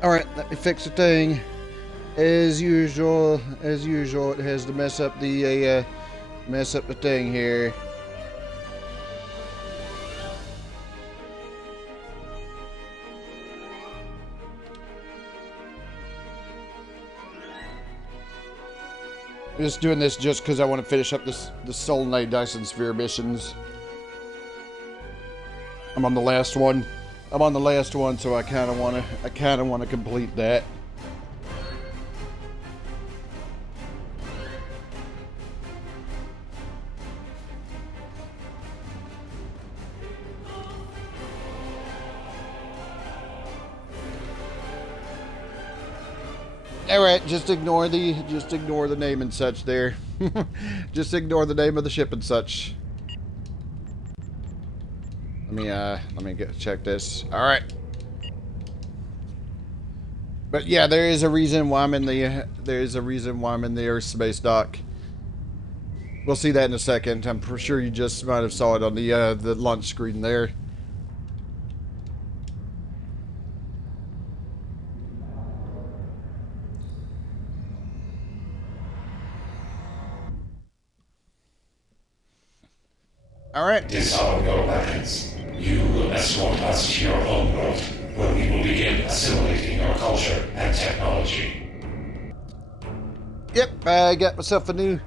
Alright, let me fix the thing. As usual, it has to mess up the thing here. I'm just doing this just because I want to finish up the Soul Knight Dyson Sphere missions. I'm on the last one. So I kind of want to complete that. Alright, just ignore the name and such there. Just ignore the name of the ship and such. Let me check this. Alright. But yeah, there is a reason why I'm in the aerospace dock. We'll see that in a second. I'm pretty sure you just might have saw it on the launch screen there. Alright. Disarm your weapons. You will escort us to your homeworld, where we will begin assimilating your culture and technology. Yep, I got myself a new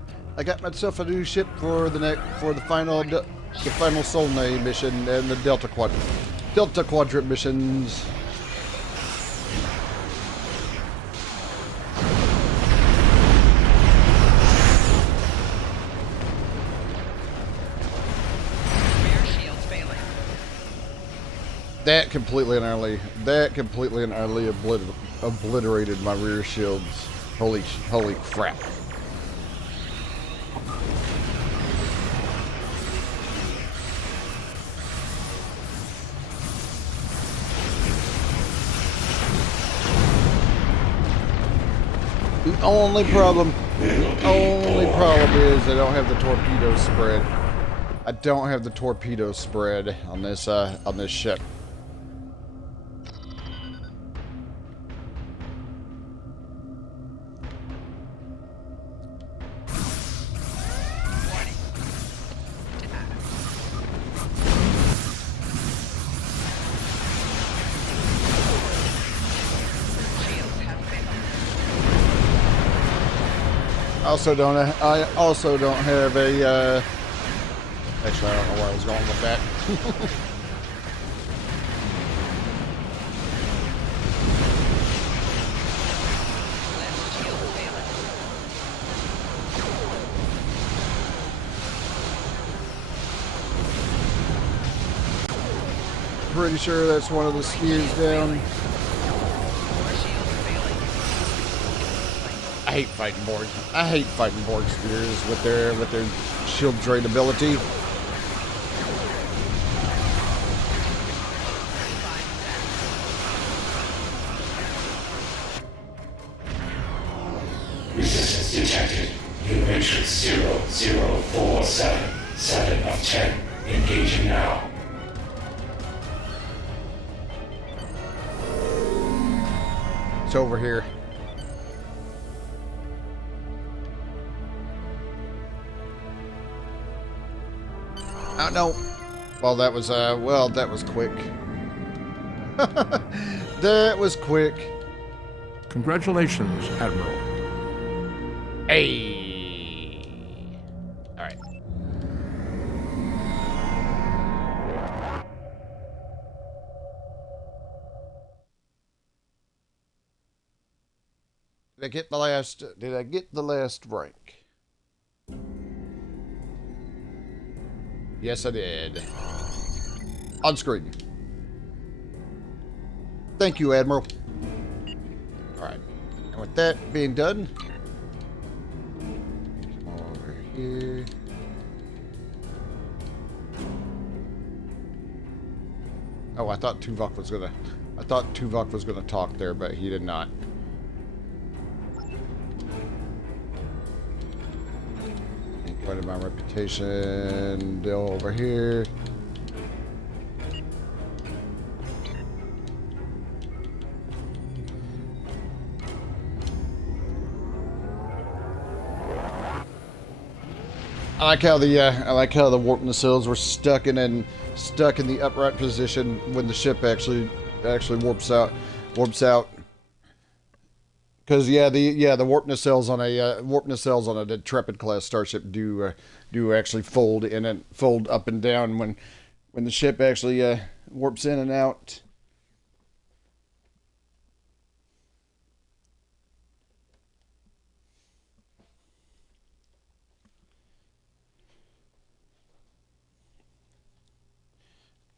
ship for the final Soul Knight mission and the Delta Quadrant missions. That completely and utterly obliterated my rear shields. Holy crap. The only problem is I don't have the torpedo spread. I don't have the torpedo spread on this ship. I also don't have a, actually I don't know where I was going with that. Pretty sure that's one of the spheres down. I hate fighting Borg. I hate fighting Borg spheres with their shield drain ability. Resistance detected. New matrix 0047. 7 of 10. Engaging now. It's over here. Oh, no. Well, that was quick. That was quick. Congratulations, Admiral. Hey. All right. Did I get the last rank? Yes, I did. On screen. Thank you, Admiral. Alright. And with that being done, come over here. Oh, I thought Tuvok was gonna talk there, but he did not. Part of my reputation deal over here. I like how the warp nacelles were stuck in the upright position when the ship actually warps out. Because the warp nacelles on a Intrepid class starship do actually fold up and down when the ship actually warps in and out.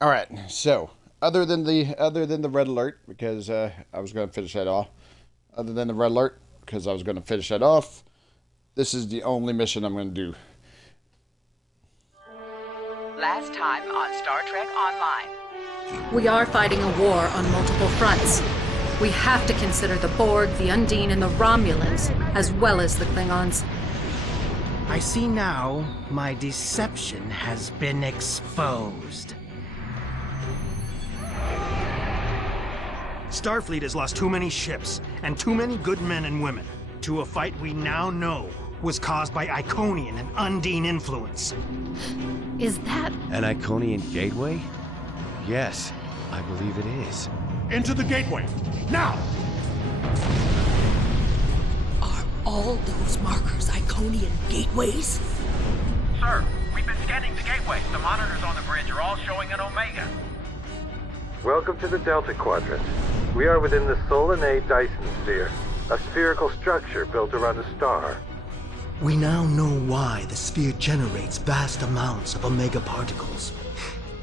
All right, so other than the red alert, because I was going to finish that off. Other than the red alert, because I was going to finish that off, this is the only mission I'm going to do. Last time on Star Trek Online. We are fighting a war on multiple fronts. We have to consider the Borg, the Undine, and the Romulans, as well as the Klingons. I see now my deception has been exposed. Starfleet has lost too many ships and too many good men and women to a fight we now know was caused by Iconian and Undine influence. Is that... An Iconian gateway? Yes, I believe it is. Into the gateway, now! Are all those markers Iconian gateways? Sir, we've been scanning the gateway. The monitors on the bridge are all showing an Omega. Welcome to the Delta Quadrant. We are within the Solanae Dyson Sphere, a spherical structure built around a star. We now know why the sphere generates vast amounts of Omega particles.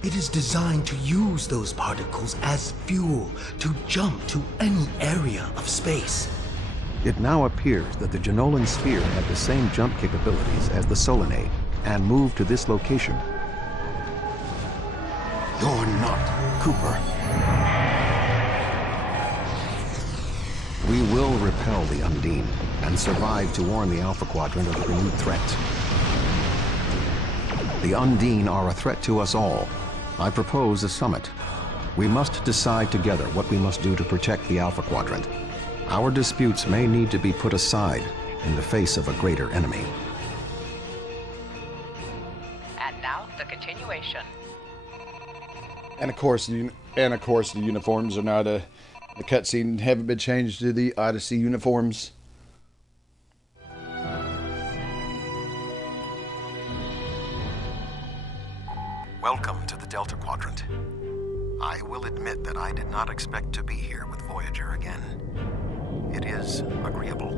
It is designed to use those particles as fuel to jump to any area of space. It now appears that the Jenolan Sphere had the same jump capabilities as the Solanae and moved to this location. You're not Cooper. We will repel the Undine and survive to warn the Alpha Quadrant of the renewed threat. The Undine are a threat to us all. I propose a summit. We must decide together what we must do to protect the Alpha Quadrant. Our disputes may need to be put aside in the face of a greater enemy. And now, the continuation. And of course, the uniforms are not the cutscene haven't been changed to the Odyssey uniforms. Welcome to the Delta Quadrant. I will admit that I did not expect to be here with Voyager again. It is agreeable.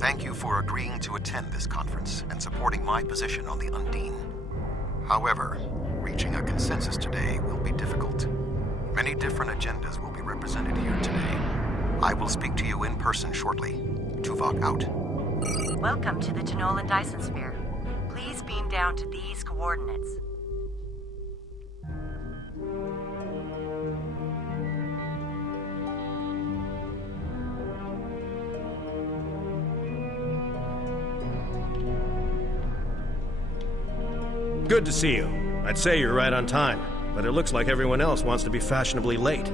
Thank you for agreeing to attend this conference and supporting my position on the Undine. However, reaching a consensus today will be difficult. Many different agendas will be represented here today. I will speak to you in person shortly. Tuvok out. Welcome to the Jenolan Dyson Sphere. Please beam down to these coordinates. Good to see you. I'd say you're right on time, but it looks like everyone else wants to be fashionably late.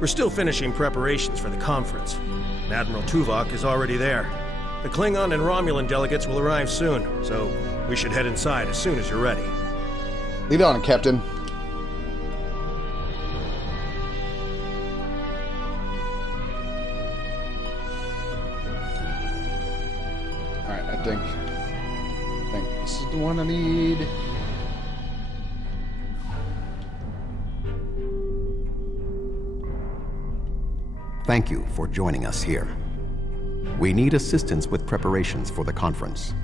We're still finishing preparations for the conference, and Admiral Tuvok is already there. The Klingon and Romulan delegates will arrive soon, so we should head inside as soon as you're ready. Lead on, Captain. Alright, I think this is the one I need. Thank you for joining us here. We need assistance with preparations for the conference.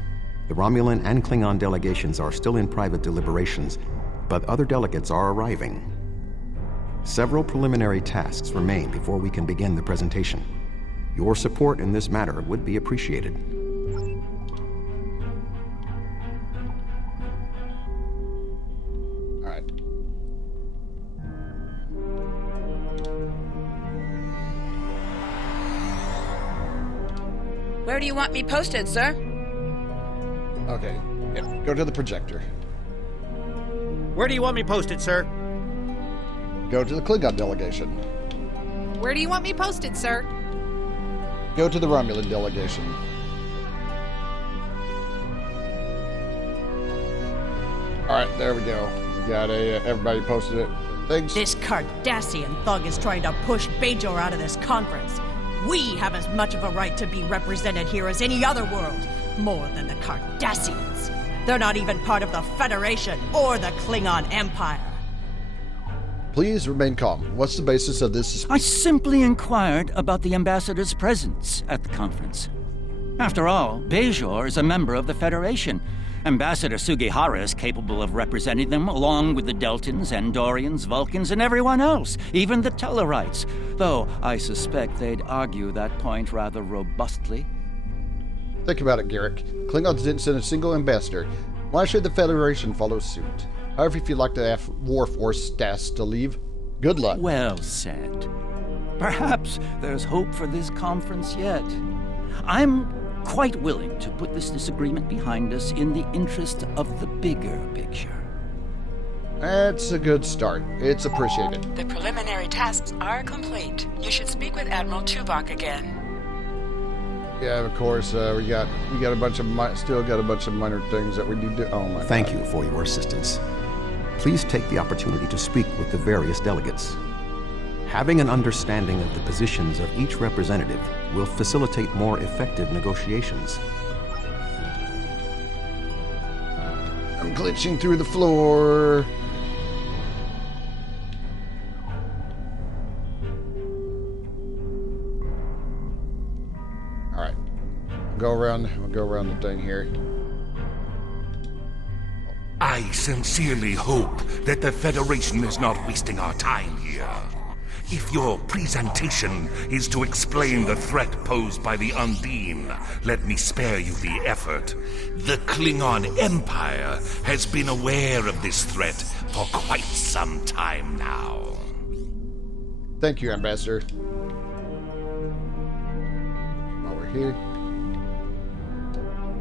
The Romulan and Klingon delegations are still in private deliberations, but other delegates are arriving. Several preliminary tasks remain before we can begin the presentation. Your support in this matter would be appreciated. All right. Where do you want me posted, sir? Okay. Yeah, go to the projector. Where do you want me posted, sir? Go to the Klingon delegation. Where do you want me posted, sir? Go to the Romulan delegation. Alright, there we go. We got everybody posted it. Thanks. This Cardassian thug is trying to push Bajor out of this conference. We have as much of a right to be represented here as any other world. More than the Cardassians. They're not even part of the Federation or the Klingon Empire. Please remain calm. What's the basis of this? I simply inquired about the ambassador's presence at the conference. After all, Bajor is a member of the Federation. Ambassador Sugihara is capable of representing them along with the Deltans, Andorians, Vulcans, and everyone else, even the Tellarites, though I suspect they'd argue that point rather robustly. Think about it, Garrick. Klingons didn't send a single ambassador. Why should the Federation follow suit? However, if you'd like to have Warforce stats to leave, good luck. Well said. Perhaps there's hope for this conference yet. I'm quite willing to put this disagreement behind us in the interest of the bigger picture. That's a good start. It's appreciated. The preliminary tasks are complete. You should speak with Admiral Tuvok again. Yeah, of course. We got a bunch of still got a bunch of minor things that we need to. Oh my! Thank you for your assistance. Please take the opportunity to speak with the various delegates. Having an understanding of the positions of each representative will facilitate more effective negotiations. I'm glitching through the floor. All right, we'll go around the thing here. I sincerely hope that the Federation is not wasting our time here. If your presentation is to explain the threat posed by the Undine, let me spare you the effort. The Klingon Empire has been aware of this threat for quite some time now. Thank you, Ambassador. While we're here.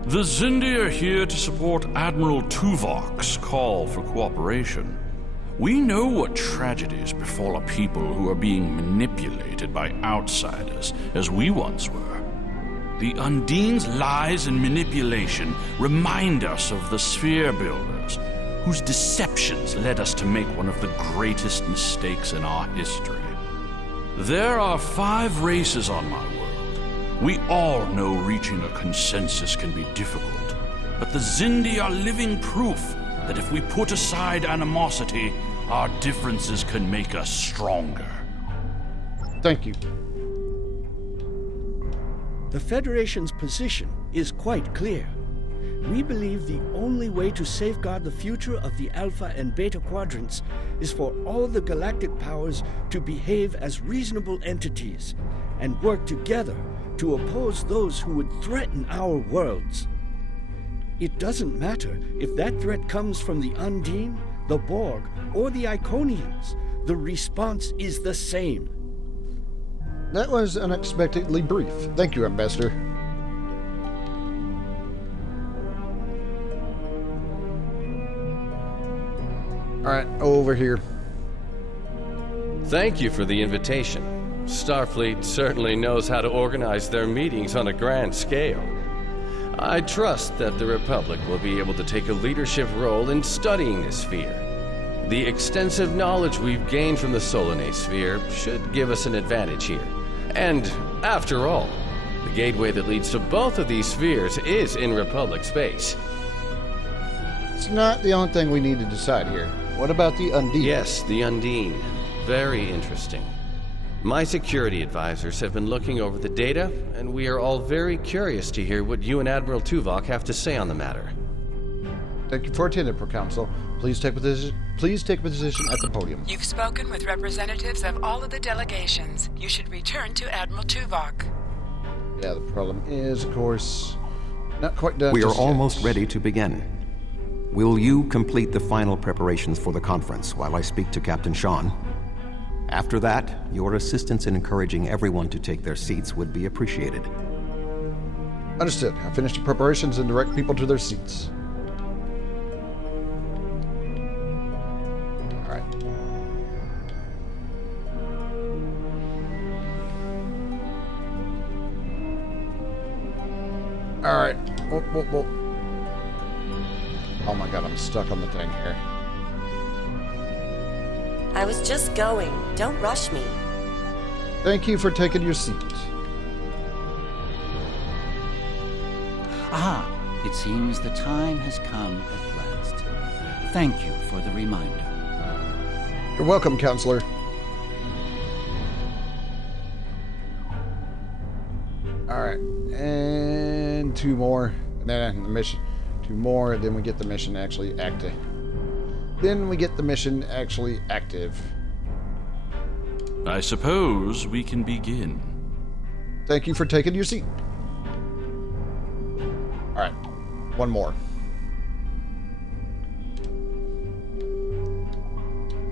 The Xindi are here to support Admiral Tuvok's call for cooperation. We know what tragedies befall a people who are being manipulated by outsiders, as we once were. The Undine's lies and manipulation remind us of the Sphere Builders, whose deceptions led us to make one of the greatest mistakes in our history. There are 5 races on my world. We all know reaching a consensus can be difficult, but the Xindi are living proof that if we put aside animosity, our differences can make us stronger. Thank you. The Federation's position is quite clear. We believe the only way to safeguard the future of the Alpha and Beta quadrants is for all the galactic powers to behave as reasonable entities and work together to oppose those who would threaten our worlds. It doesn't matter if that threat comes from the Undine, the Borg, or the Iconians. The response is the same. That was unexpectedly brief. Thank you, Ambassador. Alright, over here. Thank you for the invitation. Starfleet certainly knows how to organize their meetings on a grand scale. I trust that the Republic will be able to take a leadership role in studying this sphere. The extensive knowledge we've gained from the Solanae sphere should give us an advantage here. And, after all, the gateway that leads to both of these spheres is in Republic space. It's not the only thing we need to decide here. What about the Undine? Yes, the Undine. Very interesting. My security advisors have been looking over the data, and we are all very curious to hear what you and Admiral Tuvok have to say on the matter. Thank you for attending, Procouncil. Please take position at the podium. You've spoken with representatives of all of the delegations. You should return to Admiral Tuvok. Yeah, the problem is, of course, not quite done. We are almost ready to begin. Will you complete the final preparations for the conference while I speak to Captain Sean? After that, your assistance in encouraging everyone to take their seats would be appreciated. Understood. I'll finish the preparations and direct people to their seats. Alright. Alright. Oh my god, I'm stuck on the thing here. I was just going. Don't rush me. Thank you for taking your seat. Ah, it seems the time has come at last. Thank you for the reminder. You're welcome, Counselor. Alright, and 2 more. And then the mission. 2 more, then we get the mission actually active. I suppose we can begin. Thank you for taking your seat. Alright, 1 more.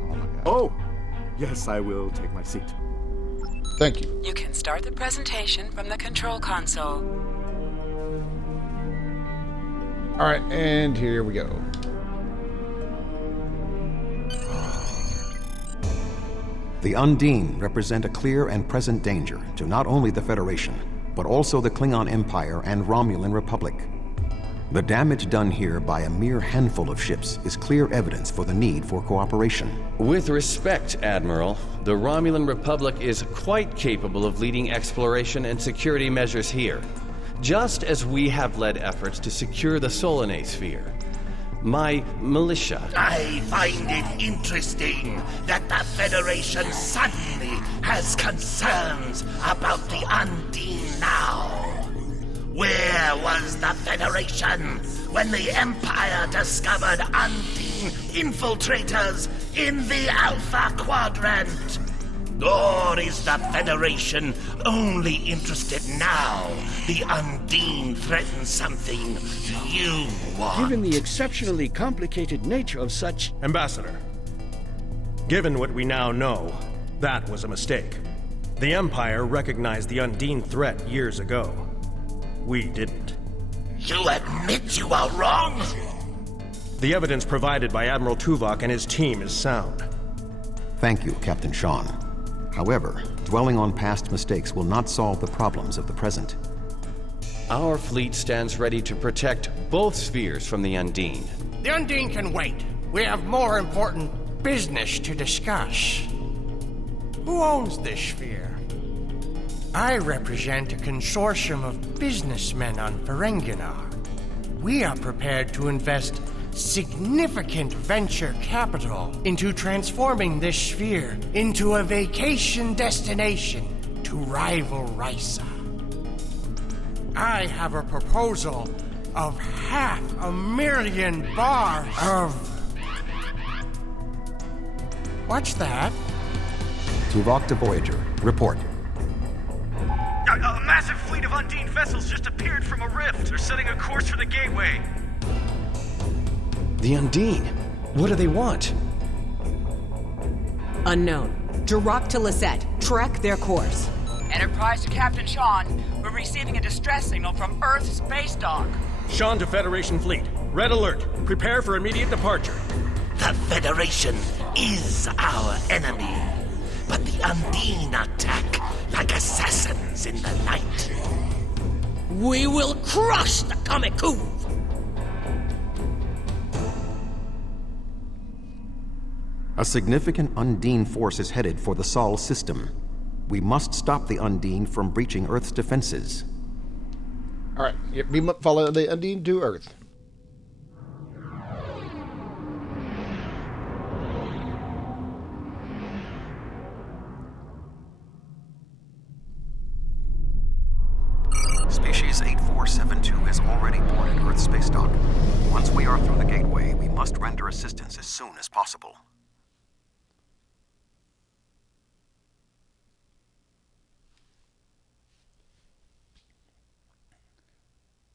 Oh my god. Oh, yes, I will take my seat. Thank you. You can start the presentation from the control console. Alright, and here we go. The Undine represent a clear and present danger to not only the Federation, but also the Klingon Empire and Romulan Republic. The damage done here by a mere handful of ships is clear evidence for the need for cooperation. With respect, Admiral, the Romulan Republic is quite capable of leading exploration and security measures here, just as we have led efforts to secure the Solanae Sphere. My militia... I find it interesting that the Federation suddenly has concerns about the Undine now. Where was the Federation when the Empire discovered Undine infiltrators in the Alpha Quadrant? Or is the Federation only interested now the Undine threatens something you want? Given the exceptionally complicated nature of such... Ambassador, given what we now know, that was a mistake. The Empire recognized the Undine threat years ago. We didn't. You admit you are wrong? The evidence provided by Admiral Tuvok and his team is sound. Thank you, Captain Sean. However, dwelling on past mistakes will not solve the problems of the present. Our fleet stands ready to protect both spheres from the Undine. The Undine can wait. We have more important business to discuss. Who owns this sphere? I represent a consortium of businessmen on Ferenginar. We are prepared to invest significant venture capital into transforming this sphere into a vacation destination to rival Risa. I have a proposal of 500,000 bars of... What's that? Tuvok to Voyager. Report. A massive fleet of Undine vessels just appeared from a rift. They're setting a course for the gateway. The Undine? What do they want? Unknown. Direct to Lisette. Trek their course. Enterprise to Captain Sean. We're receiving a distress signal from Earth's space dock. Sean to Federation Fleet. Red alert. Prepare for immediate departure. The Federation is our enemy, but the Undine attack like assassins in the night. We will crush the Kamikuv! A significant Undine force is headed for the Sol system. We must stop the Undine from breaching Earth's defenses. Alright, we must follow the Undine to Earth. Species 8472 has already boarded Earth's space dock. Once we are through the gateway, we must render assistance as soon as possible.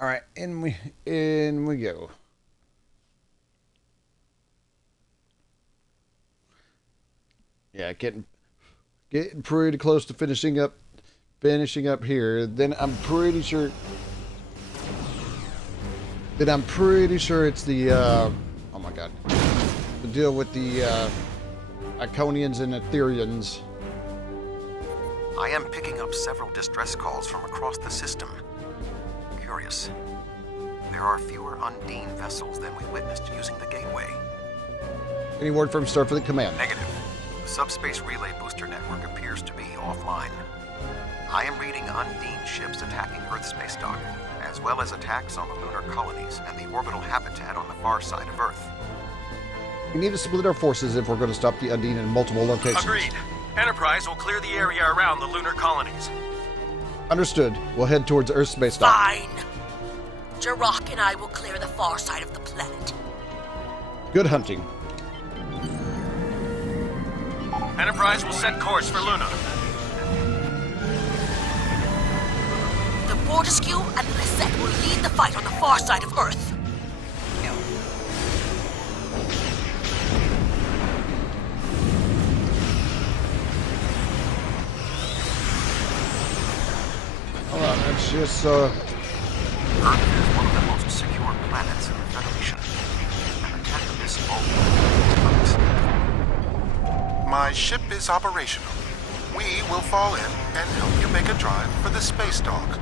Alright, in we go. Yeah, getting pretty close to finishing up here. Then I'm pretty sure it's the oh my god, the deal with the Iconians and Etherians. I am picking up several distress calls from across the system. Curious. there are fewer Undine vessels than we witnessed using the gateway. Any word from Starfleet Command? Negative. The subspace relay booster network appears to be offline. I am reading Undine ships attacking Earth space dock, as well as attacks on the lunar colonies and the orbital habitat on the far side of Earth. We need to split our forces if we're going to stop the Undine in multiple locations. Agreed. Enterprise will clear the area around the lunar colonies. Understood. We'll head towards Earth space dock. Fine. Jirok and I will clear the far side of the planet. Good hunting. Enterprise will set course for Luna. The Fortescue and Lisette will lead the fight on the far side of Earth. Hold on, let's just, Earth is one of the most secure planets in the Federation. An attack of this bulk. My ship is operational. We will fall in and help you make a drive for the space dock.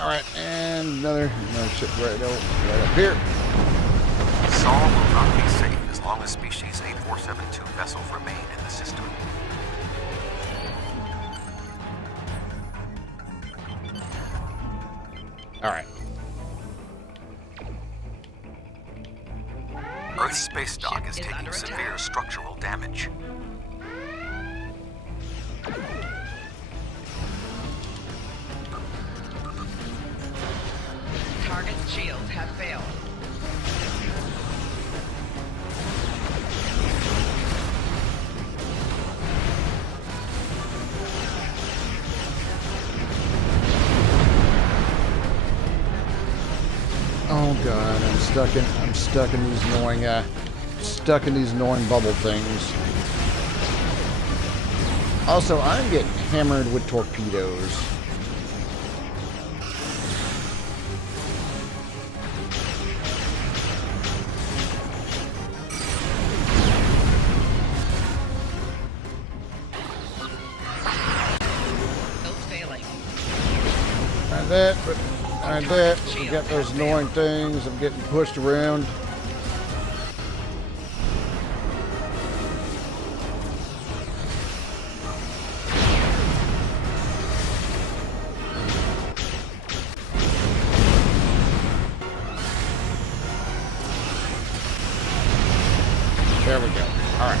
Alright, and another ship right up here. Sol will not be safe as long as species 8472 vessels remain in the system. Alright. Earth's space dock is taking severe structural damage. Target's shields have failed. Oh god, I'm stuck in these annoying bubble things. Also, I'm getting hammered with torpedoes. That, we got those annoying things. I'm getting pushed around. There we go. Alright.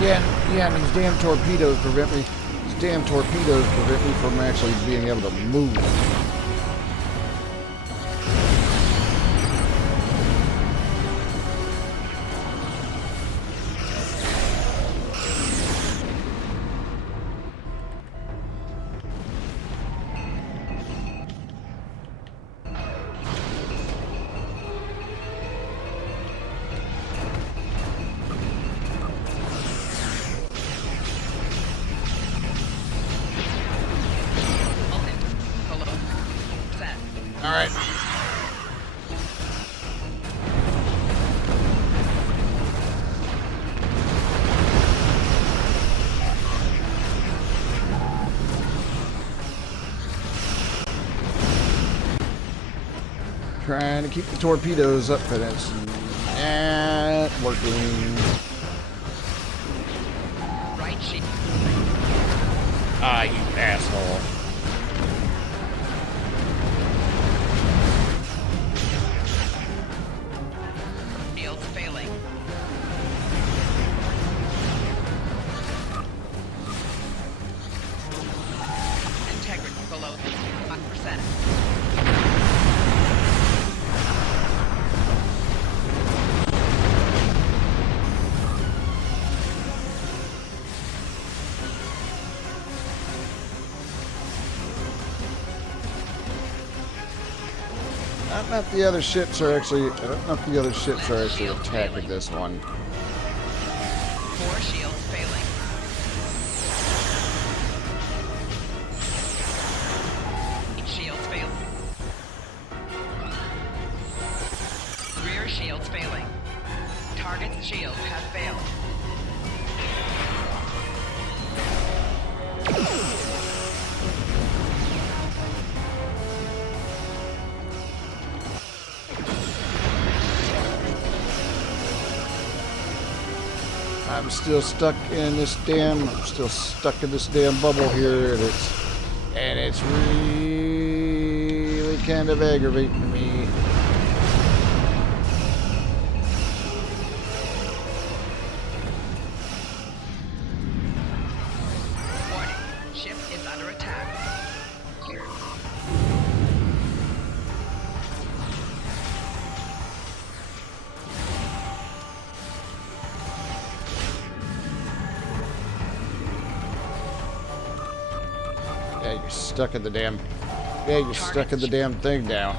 Yeah, and these damn torpedoes prevent me. Damn torpedoes prevent me from actually being able to move. Alright. Trying to keep the torpedoes up, but it's not working. Right sheet. Ah, you asshole. Shields failing. Integrity below 1%. I don't know if the other ships are actually. I don't know if the other ships are actually attacking this one. 4 shields failing. Shields failing. Rear shields failing. Target's shield has failed. I'm still stuck in this damn. I'm still stuck in this damn bubble here, and it's really kind of aggravating me. Warning. Ship is under attack. Yeah, you're stuck in the damn. Yeah, you're stuck in the damn thing now.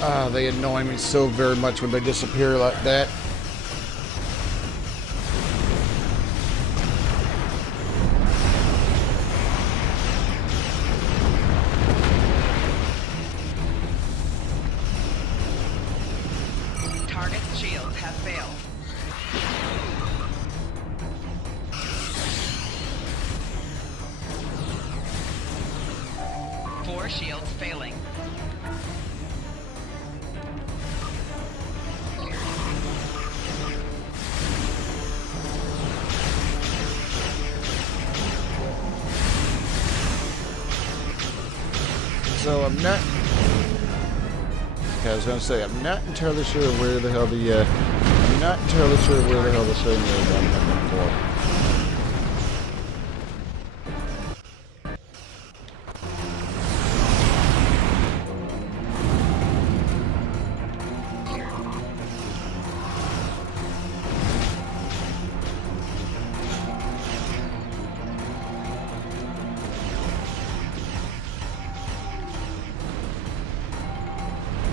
Ah, they annoy me so very much when they disappear like that. Target's shields have failed. Four shields failing. So I'm not. Okay, I was gonna say I'm not entirely sure where the hell the. I'm not entirely sure where the hell the thing is I'm looking for.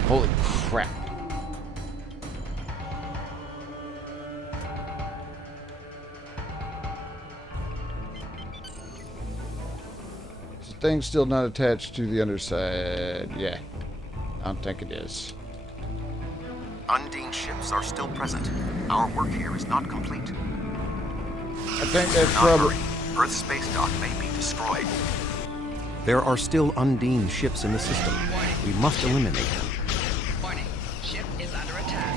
Holy crap. Is the thing still not attached to the underside? Yeah. I don't think it is. Undine ships are still present. Our work here is not complete. I think that's Not probably... hurry. Earth's space dock may be destroyed. There are still Undine ships in the system. We must eliminate them. Warning. Ship is under attack.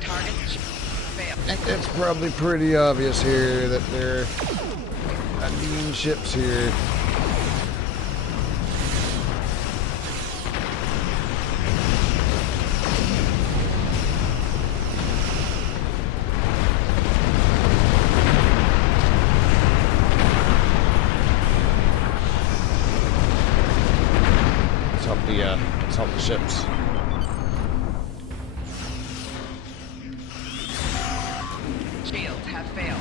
Target's ship failed. I think that's probably pretty obvious here that there are Undine ships here. Let's help the ships. Shields have failed.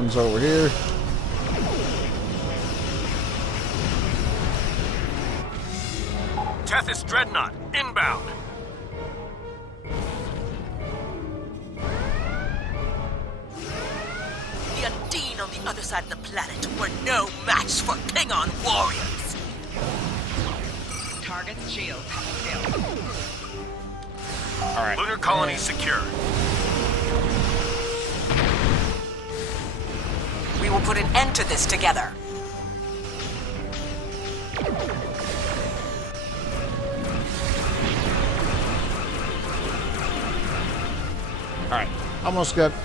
one's over here. Tethys Dreadnought, inbound. The Undine on the other side of the planet were no match for Klingon warriors. Target's shield still. All right. Lunar colony secure. We will put an end to this together. All right. Almost got it.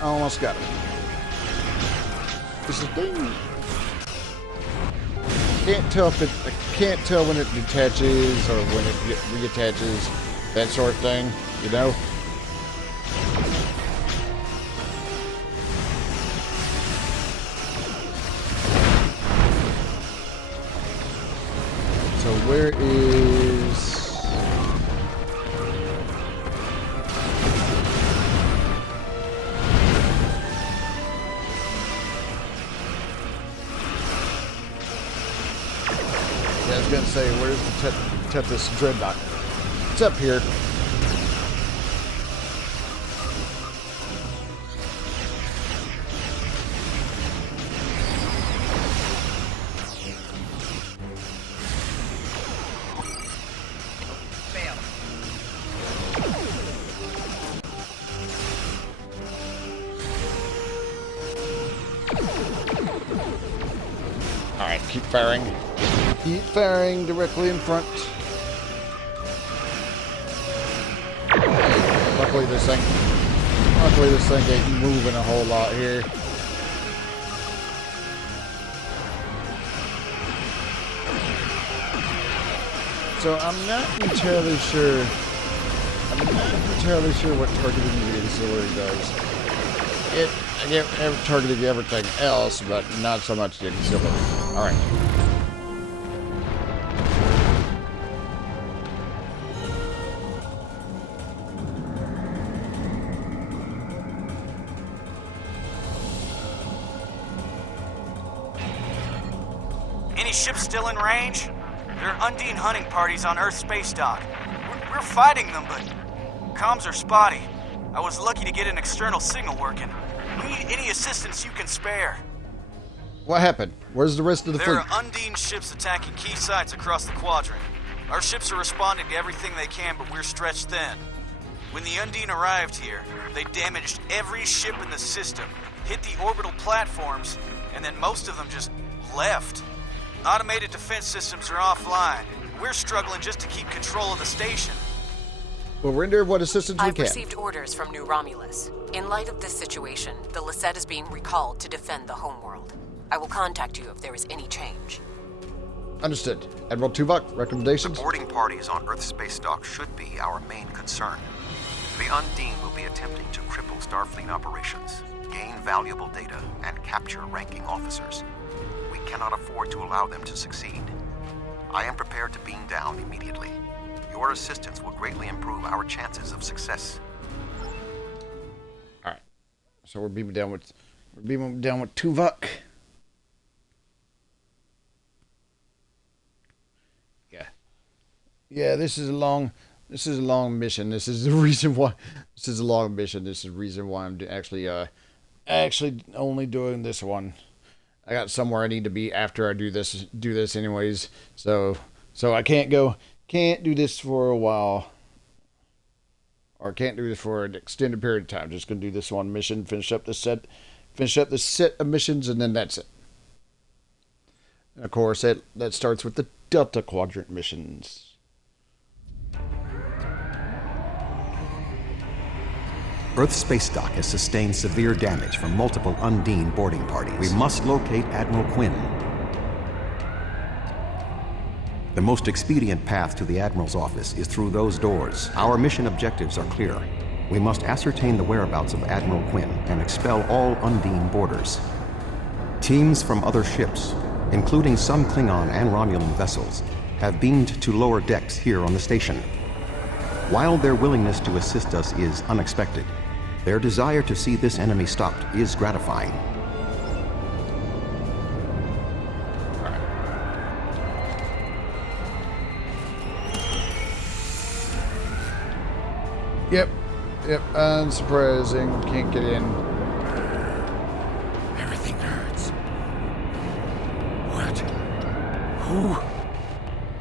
This is thing. I can't tell when it detaches or when it reattaches, that sort of thing, you know? So where is... I was gonna say, where's the Tethys Dreadnought? It's up here. Alright, keep firing. Keep firing directly in front. Luckily this thing ain't moving a whole lot here. So I'm not entirely sure what targeting the auxiliary does. I get targeting everything else, but not so much the auxiliary. Alright. Any ships still in range? There are Undine hunting parties on Earth space dock. We're fighting them, but comms are spotty. I was lucky to get an external signal working. We need any assistance you can spare. What happened? Where's the rest of the fleet? There are Undine ships attacking key sites across the quadrant. Our ships are responding to everything they can, but we're stretched thin. When the Undine arrived here, they damaged every ship in the system, hit the orbital platforms, and then most of them just left. Automated defense systems are offline. We're struggling just to keep control of the station. We'll render what assistance we I've can. received orders from New Romulus. In light of this situation, the Lisette is being recalled to defend the homeworld. I will contact you if there is any change. Understood. Admiral Tuvok, recommendations? The boarding parties on Earth space dock should be our main concern. The Undine will be attempting to cripple Starfleet operations, gain valuable data, and capture ranking officers. We cannot afford to allow them to succeed. I am prepared to beam down immediately. Your assistance will greatly improve our chances of success. All right. So we're beaming down with Tuvok. Yeah, this is a long mission. This is the reason why this is a long mission. This is the reason why I'm actually only doing this one. I got somewhere I need to be after I do this anyways. So I can't do this for a while. Or can't do this for an extended period of time. Just gonna do this one mission, finish up the set of missions, and then that's it. And of course that starts with the Delta Quadrant missions. Earth's space dock has sustained severe damage from multiple Undine boarding parties. We must locate Admiral Quinn. The most expedient path to the Admiral's office is through those doors. Our mission objectives are clear. We must ascertain the whereabouts of Admiral Quinn and expel all Undine boarders. Teams from other ships, including some Klingon and Romulan vessels, have beamed to lower decks here on the station. While their willingness to assist us is unexpected, their desire to see this enemy stopped is gratifying. Yep. Yep. Unsurprising. Can't get in. Everything hurts. What? Who?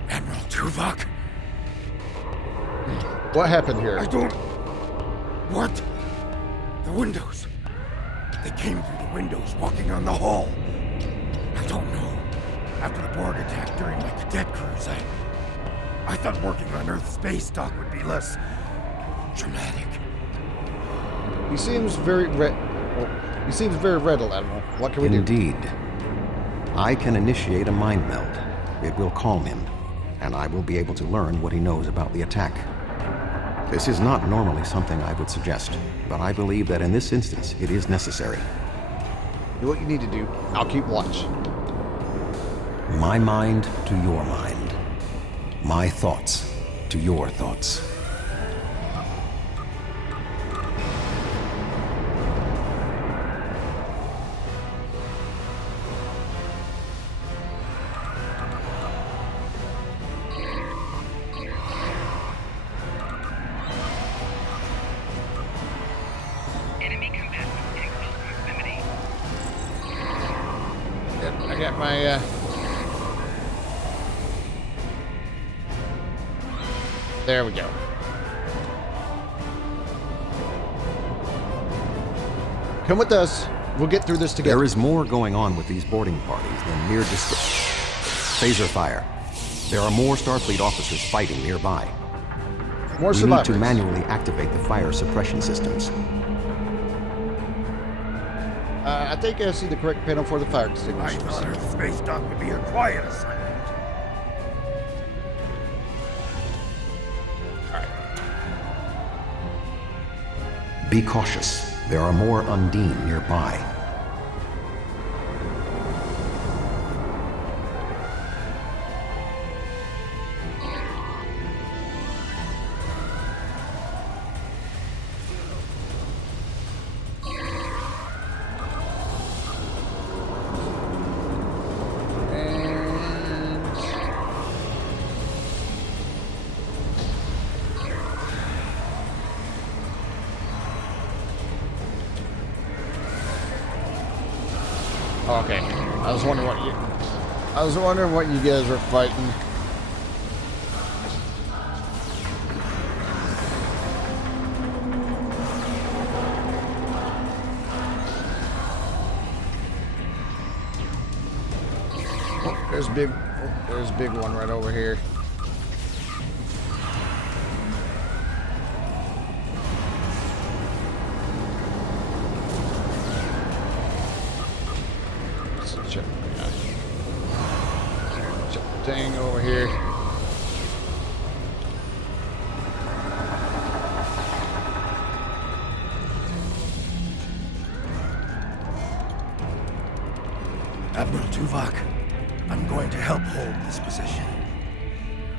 Admiral Tuvok? What happened here? I don't... What? The windows. They came through the windows, walking on the hall. I don't know. After the Borg attack during my cadet cruise, I thought working on Earth's space dock would be less dramatic. He seems very he seems very riddled, Admiral. What can we do? Indeed. I can initiate a mind meld. It will calm him, and I will be able to learn what he knows about the attack. This is not normally something I would suggest, but I believe that in this instance it is necessary. Do what you need to do. I'll keep watch. My mind to your mind. My thoughts to your thoughts. I got my there we go. Come with us. We'll get through this together. There is more going on with these boarding parties than mere phaser fire. There are more Starfleet officers fighting nearby. More we survivors. need to manually activate the fire suppression systems. I think I see the correct panel for the fire extinguishers. I thought Earth's space dock would be a quiet assignment. Be cautious. There are more Undine nearby. Okay. I was wondering what you guys were fighting. Oh, there's a big one right over here. Dang over here. Admiral Tuvok, I'm going to help hold this position.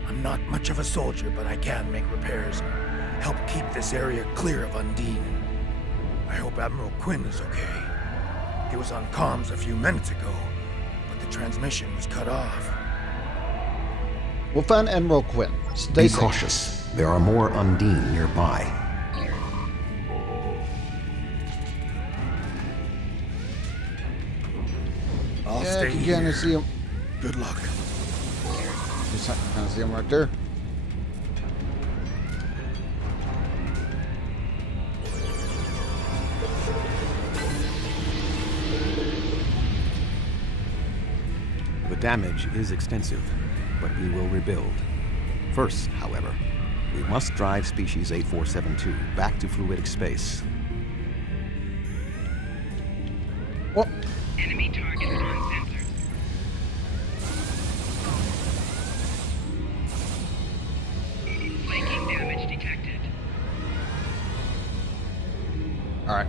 I'm not much of a soldier, but I can make repairs and help keep this area clear of Undine. I hope Admiral Quinn is okay. He was on comms a few minutes ago, but the transmission was cut off. We'll find Admiral Quinn. Stay safe. Cautious. There are more Undine nearby. I'll Yeah, stay you here. can see him. Good luck. Just kind of see him right there. The damage is extensive, but we will rebuild. First, however, we must drive species 8472 back to fluidic space. What? Enemy target on sensor. Flanking damage detected. Alright.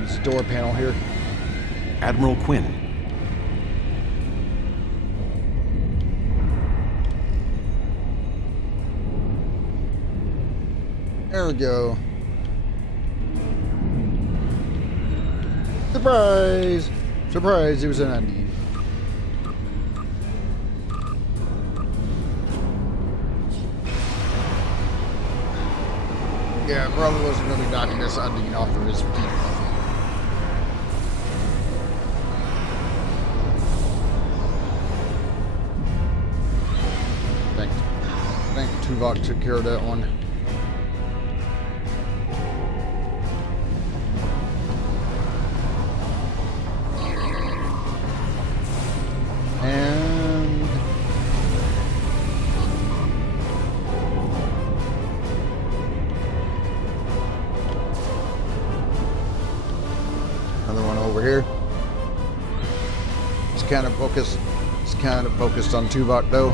Use the door panel here. Admiral Quinn. There we go. Surprise! Surprise, it was an Undine. Yeah, probably wasn't going to be knocking this Undine off of his feet. I think Tuvok took care of that one. And another one over here. It's kind of focused. It's kind of focused on Tuvok though.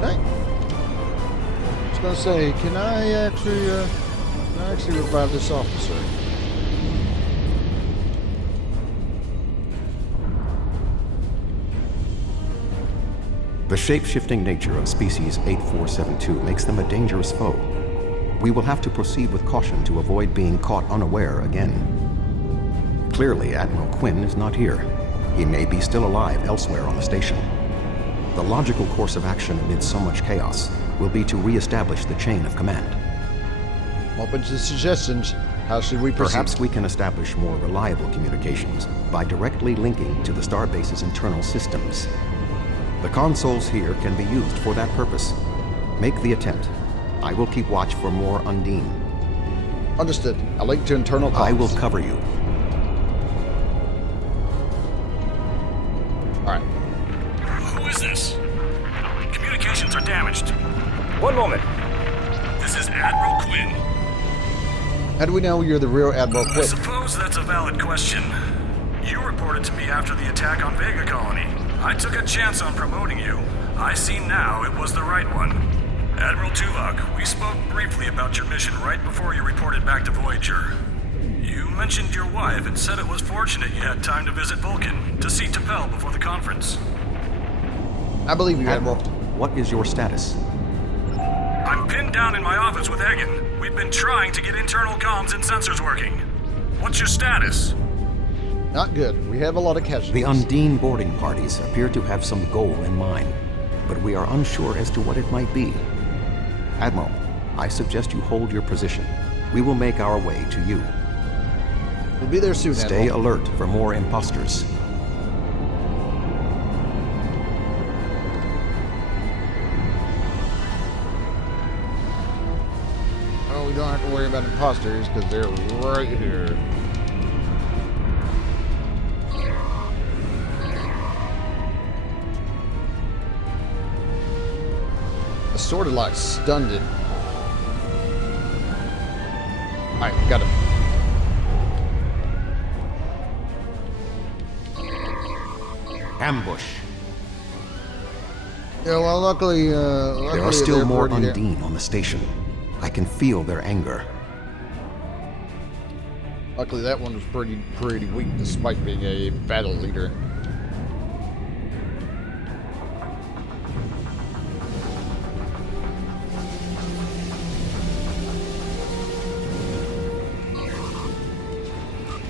I was gonna say, can I actually revive this officer? The shape-shifting nature of species 8472 makes them a dangerous foe. We will have to proceed with caution to avoid being caught unaware again. Clearly, Admiral Quinn is not here. He may be still alive elsewhere on the station. The logical course of action amid so much chaos will be to re-establish the chain of command. Open to suggestions. How should we proceed? Perhaps we can establish more reliable communications by directly linking to the starbase's internal systems. The consoles here can be used for that purpose. Make the attempt. I will keep watch for more Undine. Understood. A link to internal comms. I will cover you. Alright. Who is this? Communications are damaged. One moment. This is Admiral Quinn. How do we know you're the real Admiral I Quinn? suppose that's a valid question. You reported to me after the attack on Vega Colony. I took a chance on promoting you. I see now it was the right one. Admiral Tuvok, we spoke briefly about your mission right before you reported back to Voyager. You mentioned your wife and said it was fortunate you had time to visit Vulcan to see T'Pel before the conference. I believe you, Admiral. What is your status? I'm pinned down in my office with Egan. We've been trying to get internal comms and sensors working. What's your status? Not good. We have a lot of casualties. The Undine boarding parties appear to have some goal in mind, but we are unsure as to what it might be. Admiral, I suggest you hold your position. We will make our way to you. We'll be there soon, Stay Admiral. alert for more imposters. Oh, we don't have to worry about imposters because they're right here. Sort of like stunned it. Alright, got him. Ambush. Yeah, well, luckily, There are still more Undine on the station. I can feel their anger. Luckily, that one was pretty weak, despite being a battle leader.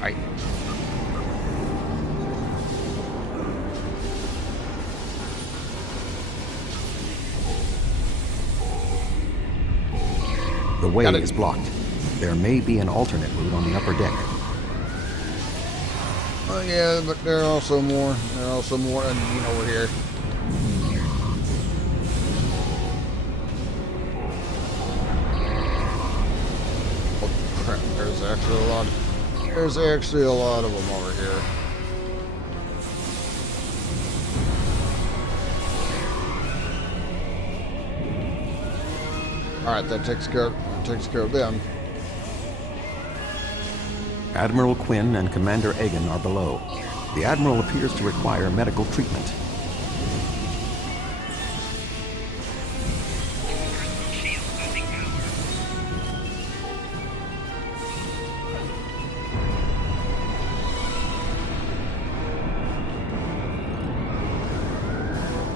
Right. The way is blocked. There may be an alternate route on the upper deck. Oh yeah, but there are also more. There are also more Undine over here. Oh crap! There's actually a lot. There's actually a lot of them over here. All right, that takes care of them. Admiral Quinn and Commander Egan are below. The Admiral appears to require medical treatment.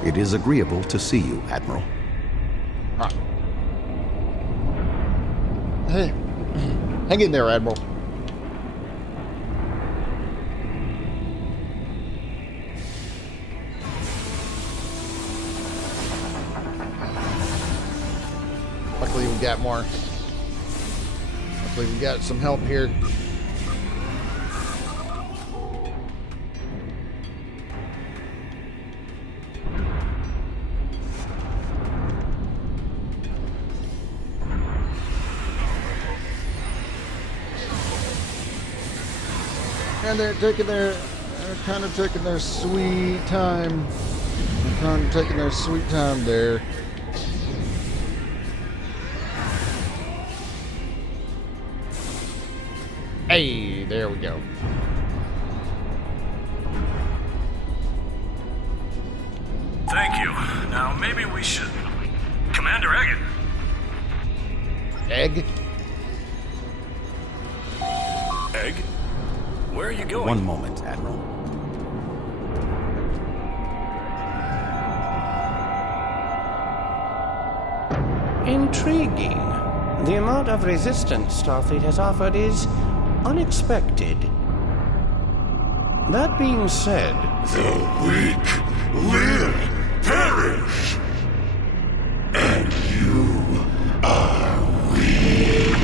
It is agreeable to see you, Admiral. Hey, hang in there, Admiral. got more. Hopefully we got some help here. And they're kind of taking their sweet time. They're kind of taking their sweet time there. Hey, there we go. Thank you. Now maybe we should... Commander Egan. Egg? Egg? Where are you going? One moment, Admiral. Intriguing. The amount of resistance Starfleet has offered is unexpected. That being said... The weak will perish. And you are weak.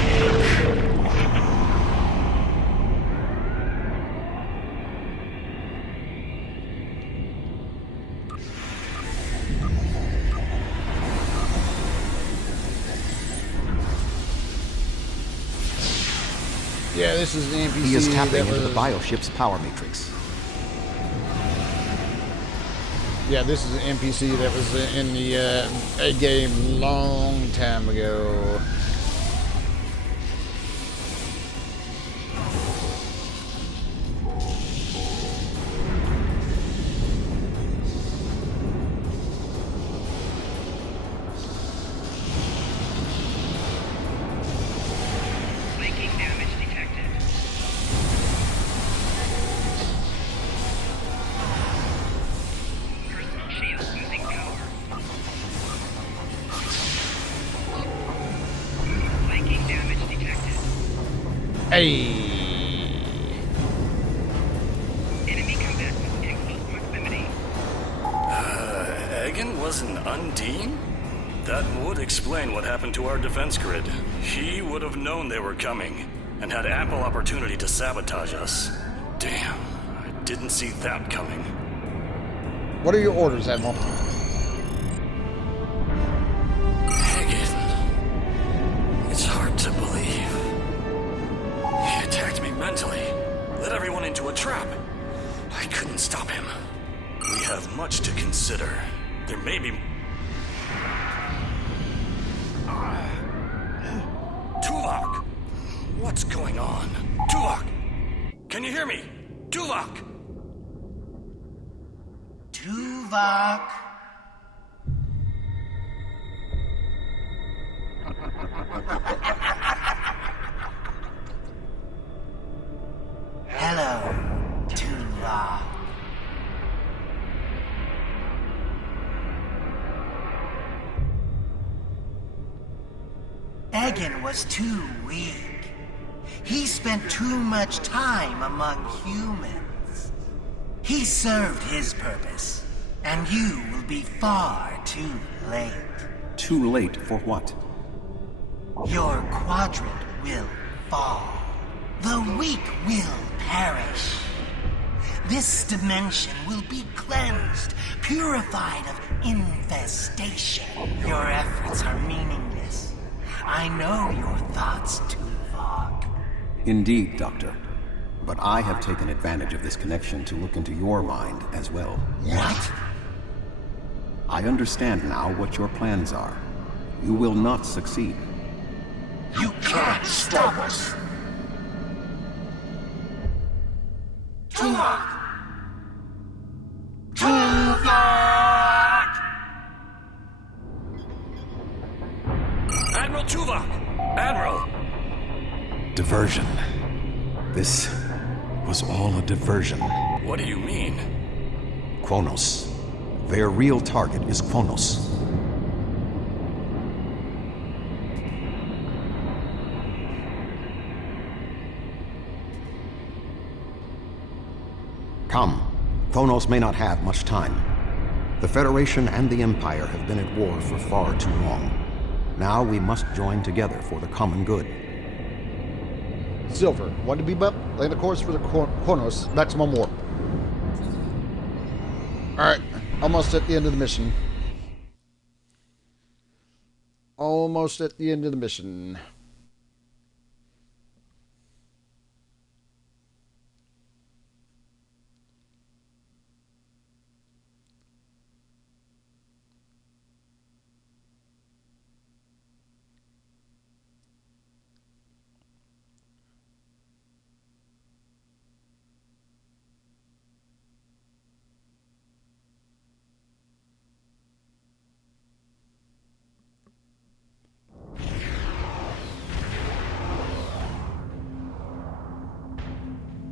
Yeah, this is the NPC. He is tapping into the bioship's power matrix. Yeah, this is an NPC that was in the a game long time ago. Flanking damage detected. Personal shield losing power. Flanking damage detected. Hey. Enemy combatants in close proximity. Egan was an Undine? That would explain what happened to our defense grid. He would have known they were coming, and had ample opportunity to sabotage us. Damn, I didn't see that coming. What are your orders, Admiral? Egan. It's hard to believe. He attacked me mentally, led everyone into a trap. I couldn't stop him. We have much to consider. There may be... Tuvok! What's going on? Tuvok! Can you hear me? Tuvok! Tuvok! Hello, Tuvok. Egan was too weak. He spent too much time among humans. He served his purpose, and you will be far too late. Too late for what? Your quadrant will fall. The weak will perish. This dimension will be cleansed, purified of infestation. Your efforts are meaningless. I know your thoughts, Tuvok. Indeed, Doctor. But I have taken advantage of this connection to look into your mind as well. What? I understand now what your plans are. You will not succeed. You can't stop us! Tuvok! Tuvok! Admiral Tuvok! Admiral! Diversion. This was all a diversion. What do you mean? Kronos. Their real target is Kronos. Come. Kronos may not have much time. The Federation and the Empire have been at war for far too long. Now we must join together for the common good. Silver, one to beam up, lay the course for the Kronos, maximum warp. Alright, almost at the end of the mission. Almost at the end of the mission.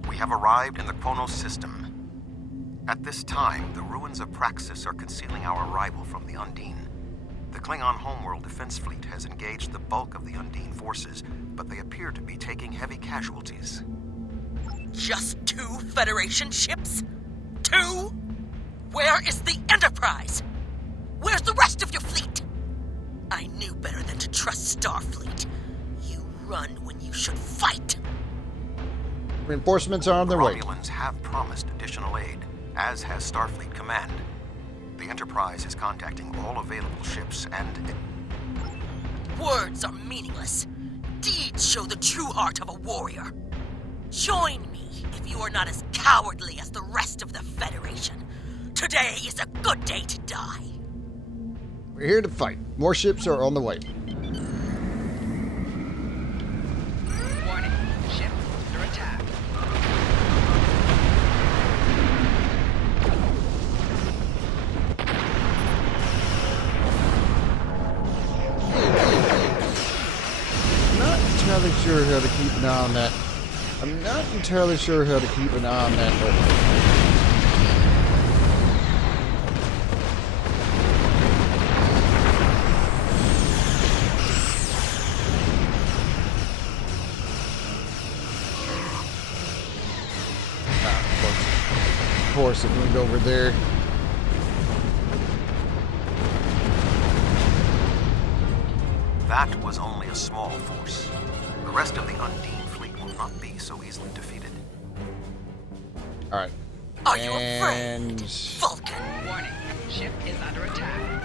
We have arrived in the Kronos system. At this time, the ruins of Praxis are concealing our arrival from the Undine. The Klingon homeworld defense fleet has engaged the bulk of the Undine forces, but they appear to be taking heavy casualties. Just 2 Federation ships? 2? Where is the Enterprise? Where's the rest of your fleet? I knew better than to trust Starfleet. You run when you should fight. Reinforcements are on their way. Romulans have promised additional aid, as has Starfleet Command. The Enterprise is contacting all available ships and... Words are meaningless. Deeds show the true heart of a warrior. Join me if you are not as cowardly as the rest of the Federation. Today is a good day to die. We're here to fight. More ships are on the way. Warning. Ship under attack. I'm not entirely sure how to keep an eye on that. I'm not entirely sure how to keep an eye on that. Of course, it moved over there. That was only a small force. The rest of the Undine fleet will not be so easily defeated. Alright. Are you afraid, Vulcan? Warning. Ship is under attack.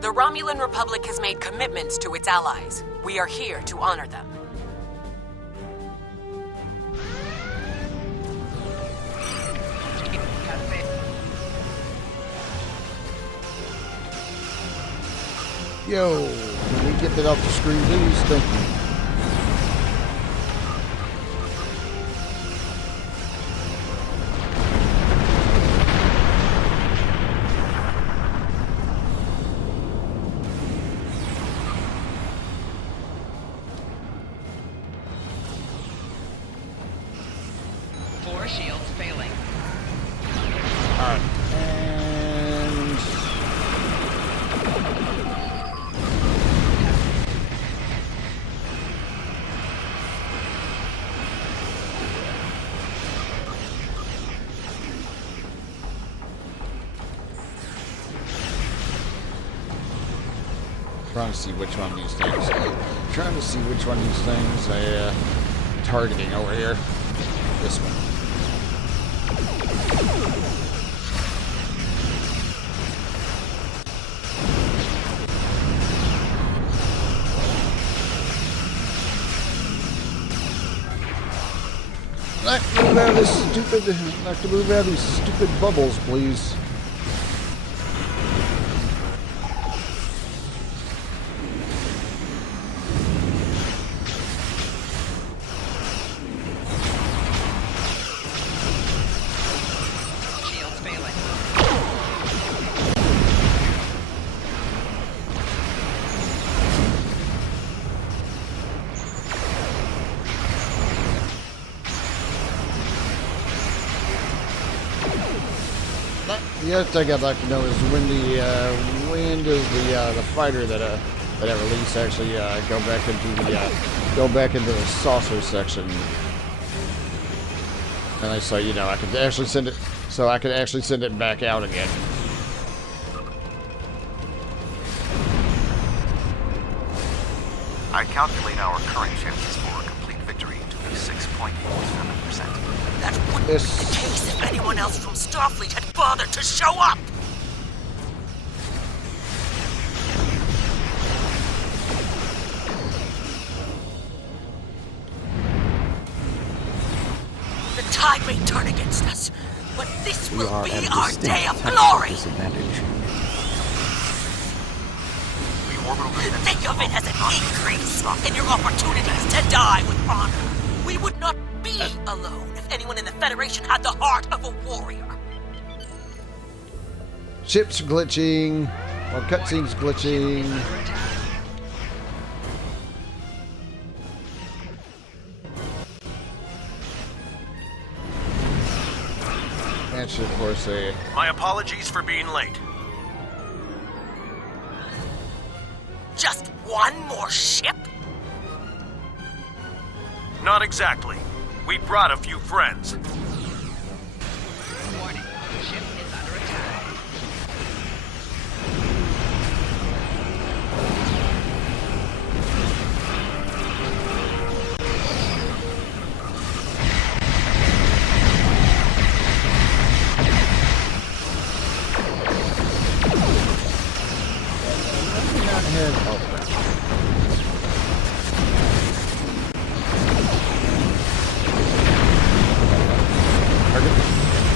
The Romulan Republic has made commitments to its allies. We are here to honor them. Yo, can we get that off the screen, please? Thank you. Four shields failing. Alright. And... trying to see which one of these things. Trying to see which one of these things I targeting over here. This one. Like to move out of this stupid. Like to move out of these stupid bubbles, please. Shields failing. The other thing I'd like to know is when does the fighter that I released actually go back into the saucer section, and I saw I could actually send it, so I could actually send it back out again. calculate our current chances for a complete victory to be 6.47%. That wouldn't be the case if anyone else from Starfleet had bothered to show up! The tide may turn against us, but this We will are be at a our distinct day of tactical glory! disadvantage. Think of it as an increase in your opportunities to die with honor. We would not be alone if anyone in the Federation had the heart of a warrior. Ships glitching, or cutscenes glitching. And should, of course, say, My apologies for being late. Just one more ship? Not exactly. We brought a few friends. Warning. Ship is under attack.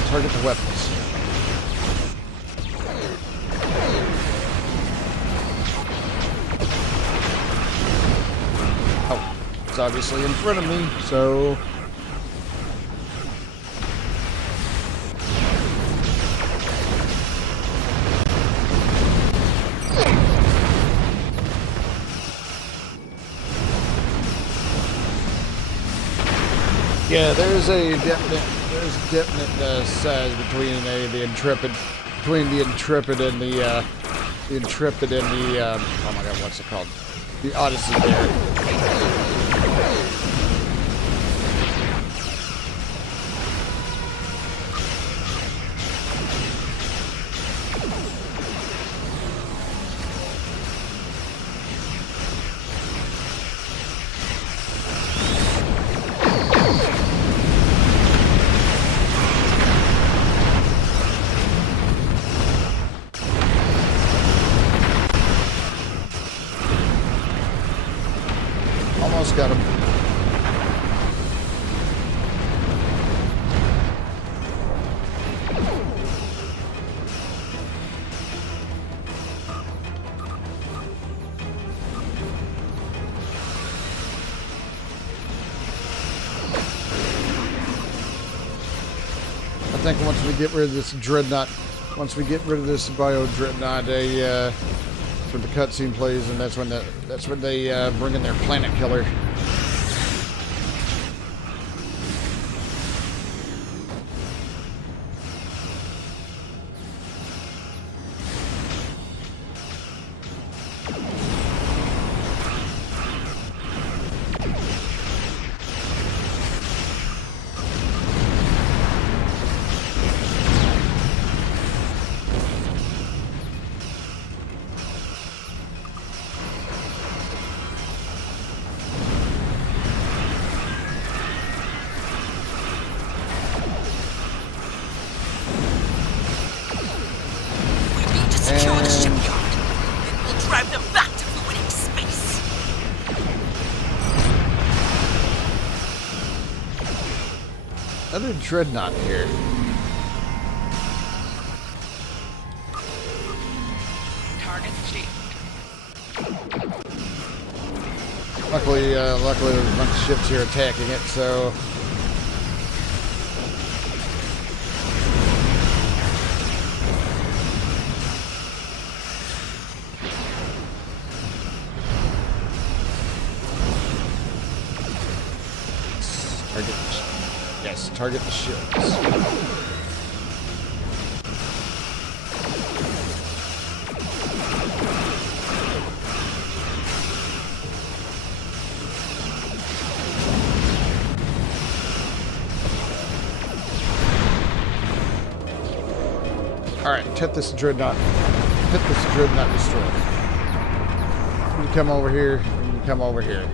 Target the weapons. Oh, it's obviously in front of me, so... Yeah, there's definite size between the Intrepid, and the oh my god, what's it called? The Odyssey there. Almost got him. I think once we get rid of this dreadnought, bio dreadnought, that's when the cutscene plays, and that's when they bring in their planet killer. Secure the shipyard, and we'll drive them back to fluidic space. Another dreadnought here. Target achieved. Luckily, there's a bunch of ships here attacking it, so... Target the ships. Alright, hit this dreadnought. Hit this dreadnought destroyer. You come over here. You come over here.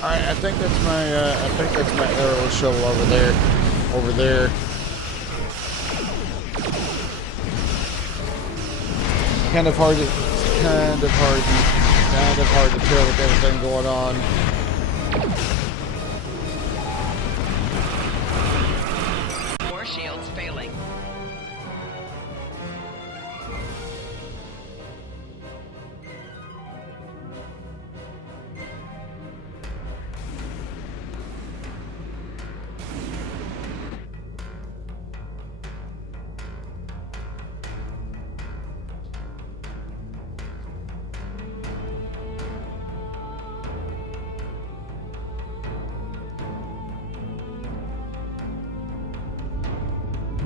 Alright, I think that's my arrow shovel over there. Over there. Kind of hard to tell with everything going on. More shields failing.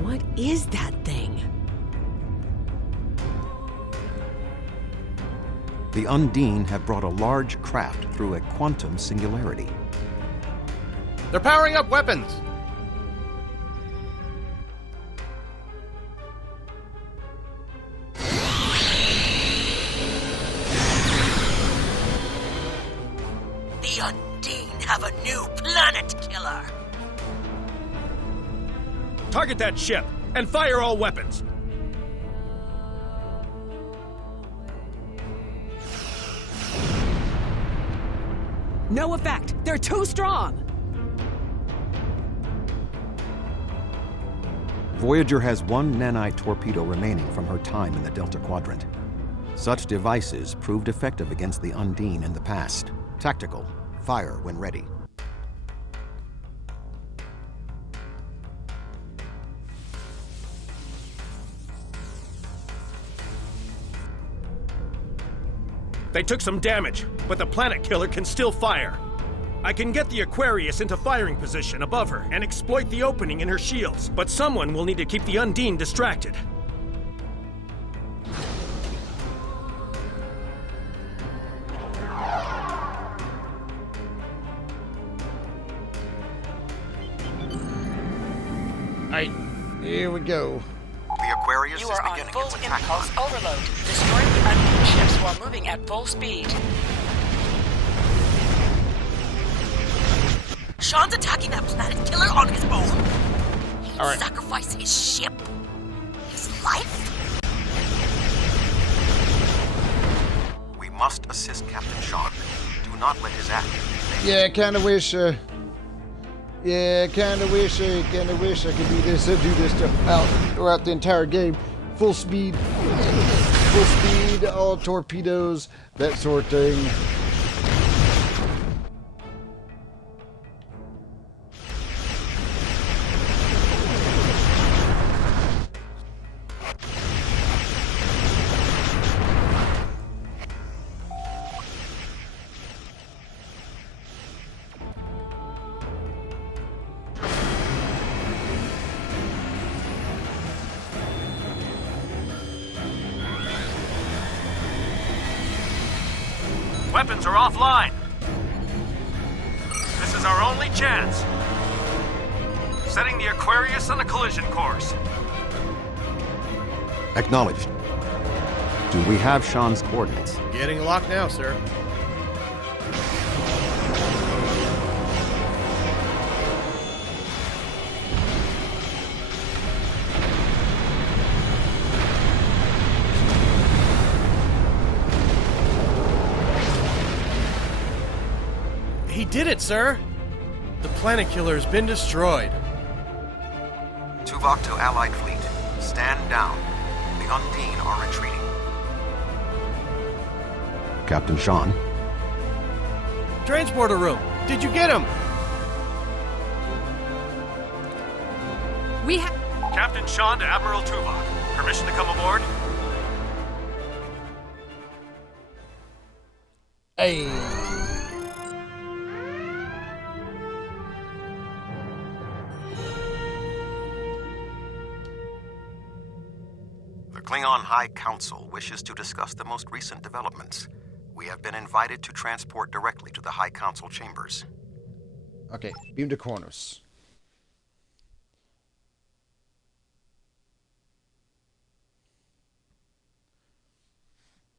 What is that thing? The Undine have brought a large craft through a quantum singularity. They're powering up weapons! The Undine have a new planet killer! Target that ship, and fire all weapons! No effect! They're too strong! Voyager has one nanite torpedo remaining from her time in the Delta Quadrant. Such devices proved effective against the Undine in the past. Tactical. Fire when ready. They took some damage, but the planet killer can still fire. I can get the Aquarius into firing position above her and exploit the opening in her shields, but someone will need to keep the Undine distracted. Alright, here we go. The Aquarius You is are on beginning full its attack impulse run. overload. Destroy the Undine ships while moving at full speed. Sean's attacking that planet killer on his own. He'd All right. sacrifice his ship, his life. We must assist Captain Sean. Do not let his act. Yeah, kinda wish I could do this throughout the entire game. Full speed, all torpedoes, that sort of thing. Weapons are offline. This is our only chance. Setting the Aquarius on a collision course. Acknowledged. Do we have Sean's coordinates? Getting locked now, sir. He did it, sir! The planet killer has been destroyed. Tuvok to Allied fleet. Stand down. The Undine are retreating. Captain Sean. Transporter room. Did you get him? We have... Captain Sean to Admiral Tuvok. Permission to come aboard? Hey. The Klingon High Council wishes to discuss the most recent developments. We have been invited to transport directly to the High Council chambers. Okay, beam to Kronos.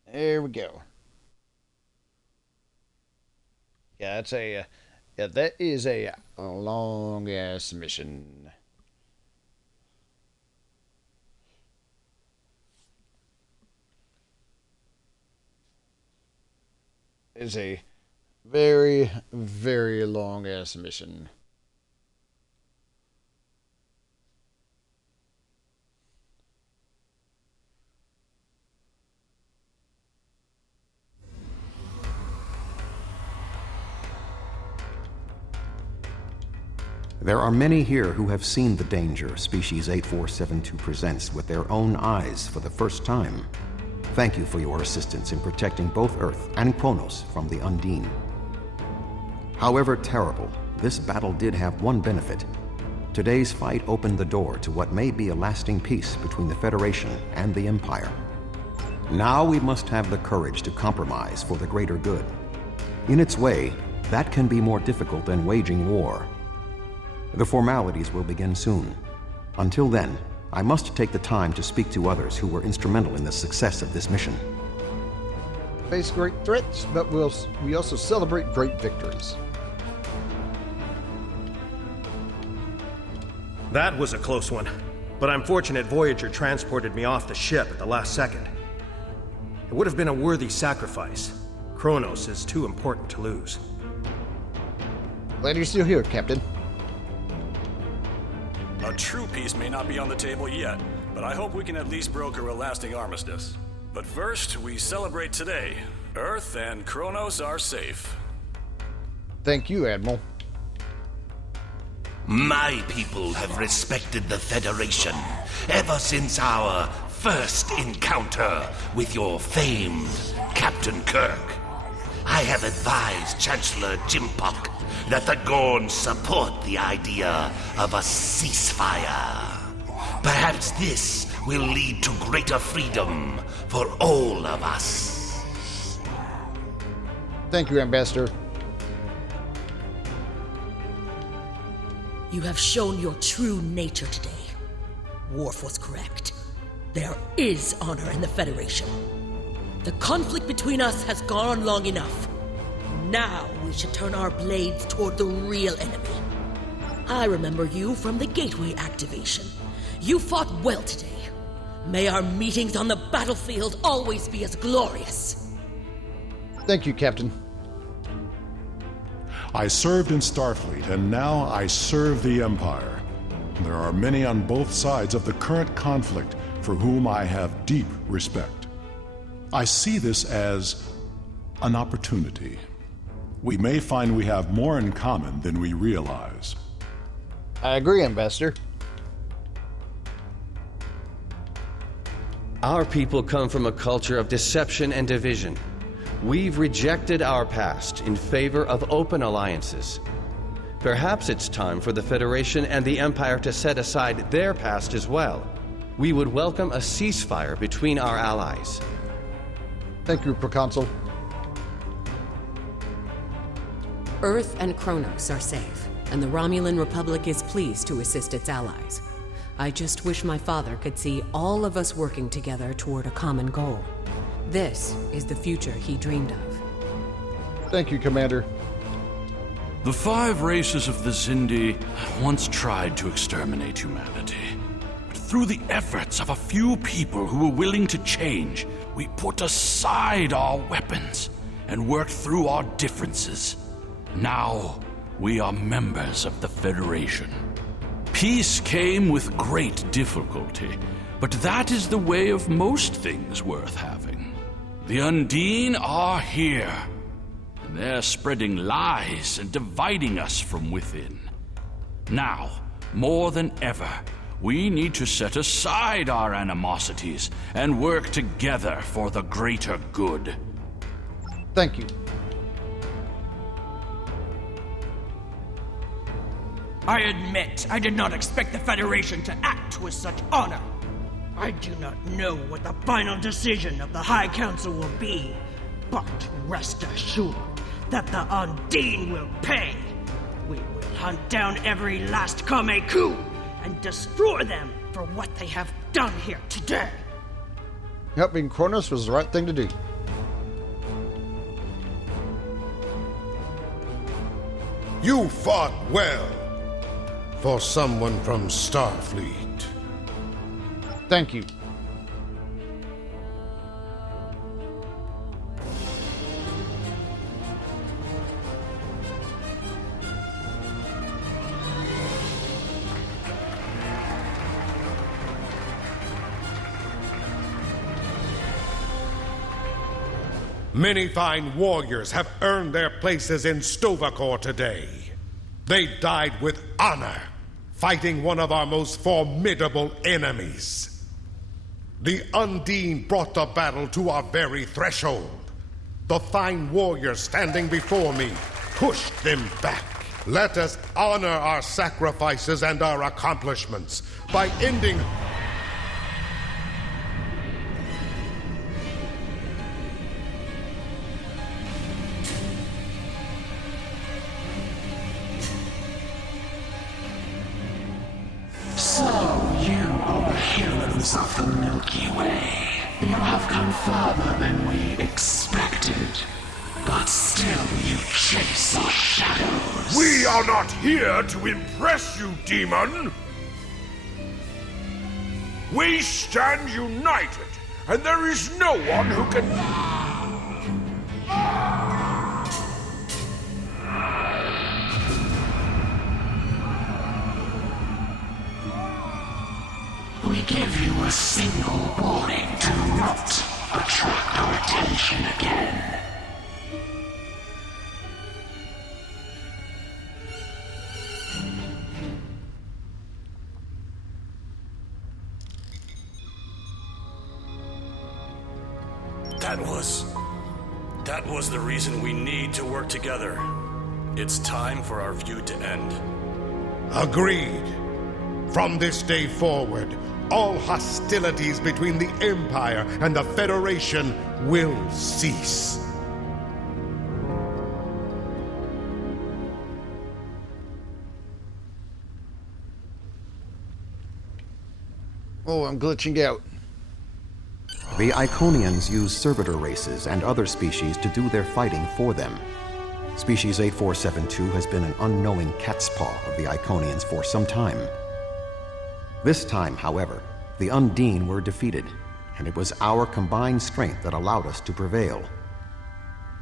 There we go. Yeah, that is a long ass mission. It's a very, very long ass mission. There are many here who have seen the danger Species 8472 presents with their own eyes for the first time. Thank you for your assistance in protecting both Earth and Kronos from the Undine. However terrible, this battle did have one benefit. Today's fight opened the door to what may be a lasting peace between the Federation and the Empire. Now we must have the courage to compromise for the greater good. In its way, that can be more difficult than waging war. The formalities will begin soon. Until then, I must take the time to speak to others who were instrumental in the success of this mission. Face great threats, but we also celebrate great victories. That was a close one, but I'm fortunate Voyager transported me off the ship at the last second. It would have been a worthy sacrifice. Kronos is too important to lose. Glad you're still here, Captain. A true peace may not be on the table yet, but I hope we can at least broker a lasting armistice. But first, we celebrate today. Earth and Kronos are safe. Thank you, Admiral. My people have respected the Federation ever since our first encounter with your famed Captain Kirk. I have advised Chancellor Jimpok that the Gorns support the idea of a ceasefire. Perhaps this will lead to greater freedom for all of us. Thank you, Ambassador. You have shown your true nature today. Worf was correct. There is honor in the Federation. The conflict between us has gone on long enough. Now we should turn our blades toward the real enemy. I remember you from the Gateway activation. You fought well today. May our meetings on the battlefield always be as glorious. Thank you, Captain. I served in Starfleet, and now I serve the Empire. There are many on both sides of the current conflict for whom I have deep respect. I see this as an opportunity. We may find we have more in common than we realize. I agree, Ambassador. Our people come from a culture of deception and division. We've rejected our past in favor of open alliances. Perhaps it's time for the Federation and the Empire to set aside their past as well. We would welcome a ceasefire between our allies. Thank you, Proconsul. Earth and Kronos are safe, and the Romulan Republic is pleased to assist its allies. I just wish my father could see all of us working together toward a common goal. This is the future he dreamed of. Thank you, Commander. The 5 races of the Xindi once tried to exterminate humanity. But through the efforts of a few people who were willing to change, we put aside our weapons and worked through our differences. Now, we are members of the Federation. Peace came with great difficulty, but that is the way of most things worth having. The Undine are here, and they're spreading lies and dividing us from within. Now, more than ever, we need to set aside our animosities and work together for the greater good. Thank you. I admit, I did not expect the Federation to act with such honor. I do not know what the final decision of the High Council will be, but rest assured that the Undine will pay. We will hunt down every last Kameku and destroy them for what they have done here today. Helping Kronos was the right thing to do. You fought well for someone from Starfleet. Thank you. Many fine warriors have earned their places in Stovacor today. They died with honor, fighting one of our most formidable enemies. The Undine brought the battle to our very threshold. The fine warriors standing before me pushed them back. Let us honor our sacrifices and our accomplishments by ending... So, you are the heroes of the Milky Way. You have come further than we expected. But still you chase our shadows. We are not here to impress you, demon! We stand united, and there is no one who can... We give you a single warning to not attract our attention again. That was the reason we need to work together. It's time for our feud to end. Agreed. From this day forward, all hostilities between the Empire and the Federation will cease. Oh, I'm glitching out. The Iconians use servitor races and other species to do their fighting for them. Species 8472 has been an unknowing catspaw of the Iconians for some time. This time, however, the Undine were defeated, and it was our combined strength that allowed us to prevail.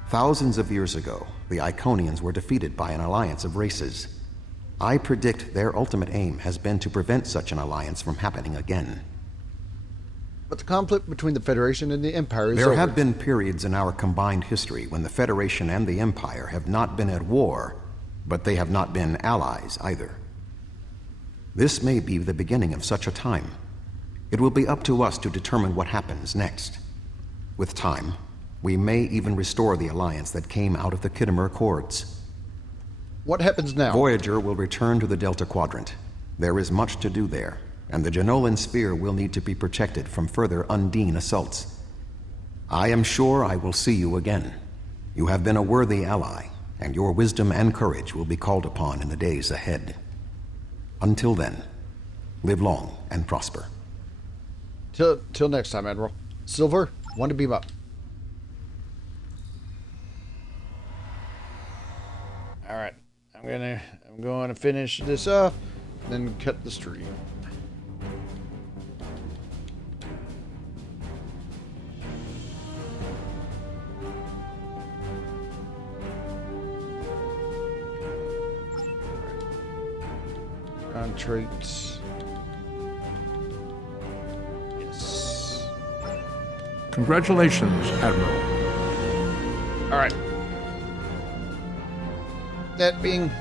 Thousands of years ago, the Iconians were defeated by an alliance of races. I predict their ultimate aim has been to prevent such an alliance from happening again. But the conflict between the Federation and the Empire is There over. have been periods in our combined history when the Federation and the Empire have not been at war, but they have not been allies either. This may be the beginning of such a time. It will be up to us to determine what happens next. With time, we may even restore the alliance that came out of the Khitomer Accords. What happens now? Voyager will return to the Delta Quadrant. There is much to do there, and the Janolan Sphere will need to be protected from further Undine assaults. I am sure I will see you again. You have been a worthy ally, and your wisdom and courage will be called upon in the days ahead. Until then, live long and prosper. Till next time, Admiral. Silver, one to beam up. All right, I'm going to finish this off, then cut the stream. On traits. Yes. Congratulations, Admiral. All right. That being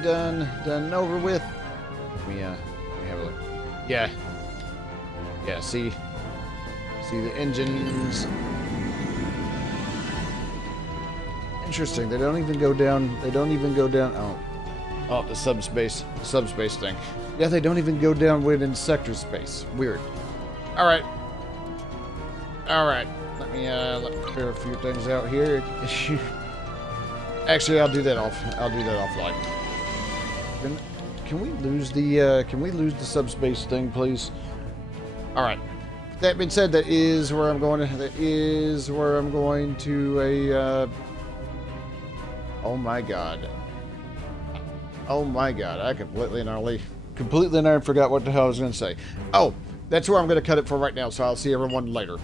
done and over with. Let me have a look. Yeah. See the engines. Interesting. They don't even go down. Oh. Oh, the subspace thing. Yeah, they don't even go down within sector space. Weird. All right. Let me clear a few things out here. Actually, I'll do that offline. Can we lose the subspace thing, please? All right. That being said, that is where I'm going. To a. Oh my god. I completely and utterly forgot what the hell I was going to say. Oh, that's where I'm going to cut it for right now. So I'll see everyone later.